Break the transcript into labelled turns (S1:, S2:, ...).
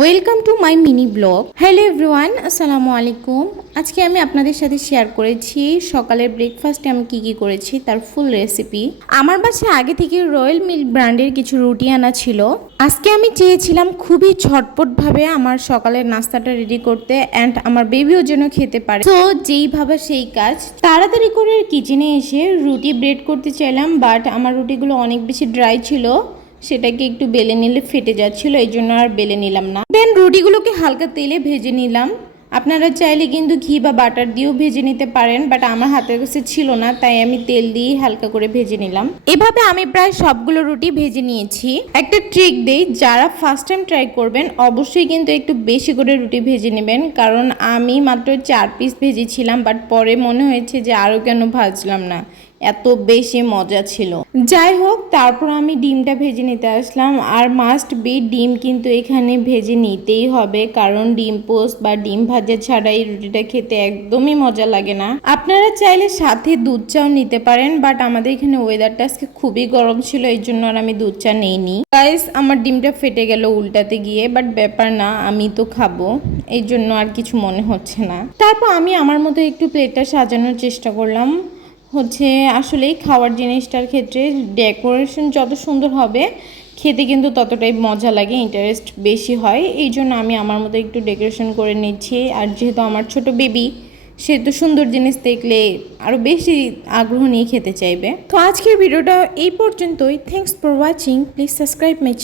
S1: Welcome to my mini blog hello everyone আসসালামু আলাইকুম। আজকে আমি আপনাদের সাথে শেয়ার করেছি সকালের ব্রেকফাস্টে আমি কি কি করেছি, তার ফুল রেসিপি আমার বাসায় আগে থেকে রয়্যাল মিল ব্র্যান্ডের কিছু রুটি আনা ছিল। আজকে আমি চেয়েছিলাম খুবই ঝটপটভাবে আমার সকালের নাস্তাটা রেডি করতে অ্যান্ড আমার বেবিও যেন খেতে পারে। তো যেইভাবে সেই কাজ। তাড়াতাড়ি করে কিচেনে এসে রুটি ব্রেড করতে চাইলাম বাট আমার রুটিগুলো অনেক বেশি ড্রাই ছিল। সেটাকে একটু বেলে নিলে ফেটে যাচ্ছিল, এই জন্য আর বেলে নিলাম না। দেন রুটিগুলোকে হালকা তেলে ভেজে নিলাম। আপনারা চাইলে কিন্তু ঘি বা বাটার দিয়েও ভেজে নিতে পারেন বাট আমার হাতের কাছে ছিল না, তাই আমি তেল দিয়ে হালকা করে ভেজে নিলাম। এভাবে আমি প্রায় সবগুলো রুটি ভেজে নিয়েছি। একটা ট্রিক দেই, যারা ফার্স্ট টাইম ট্রাই করবেন, অবশ্যই কিন্তু একটু বেশি করে রুটি ভেজে নেবেন, কারণ আমি মাত্র চার পিস ভেজেছিলাম বাট পরে মনে হয়েছে যে আরও কেন ভাজলাম না। এত বেশি মজা ছিল। যাই হোক, তারপর আমি ডিমটা ভেজে নিতে আসলাম। আর মাস্ট বি ডিম কিন্তু এখানে ভেজে নিতেই হবে, কারণ ডিম পোস্ট বা ডিম ভাজা ছাড়া এই রুটিটা খেতে একদমই মজা লাগে না। আপনারা চাইলে সাথে দুধ চাও নিতে পারেন বাট আমাদের এখানে ওয়েদারটা আজকে খুবই গরম ছিল, এই জন্য আর আমি দুধ চা নেইনি। গাইস আমার ডিমটা ফেটে গেল উল্টাতে গিয়ে বাট ব্যাপার না, আমি তো খাব। এই জন্য আর কিছু মনে হচ্ছে না। তারপর আমি আমার মতো একটু প্লেটটা সাজানোর চেষ্টা করলাম। হচ্ছে আসলেই খাওয়ার জিনিসটার ক্ষেত্রে ডেকোরেশন যত সুন্দর হবে, খেতে কিন্তু ততটাই মজা লাগে ইন্টারেস্ট বেশি হয়। এই জন্য আমি আমার মতো একটু ডেকোরেশন করে নিচ্ছি। আর যেহেতু আমার ছোট বেবি সে তো সুন্দর জিনিস দেখলে আরও বেশি আগ্রহ নিয়ে খেতে চাইবে। তো আজকের ভিডিওটা এই পর্যন্তই। Thanks for watching please subscribe my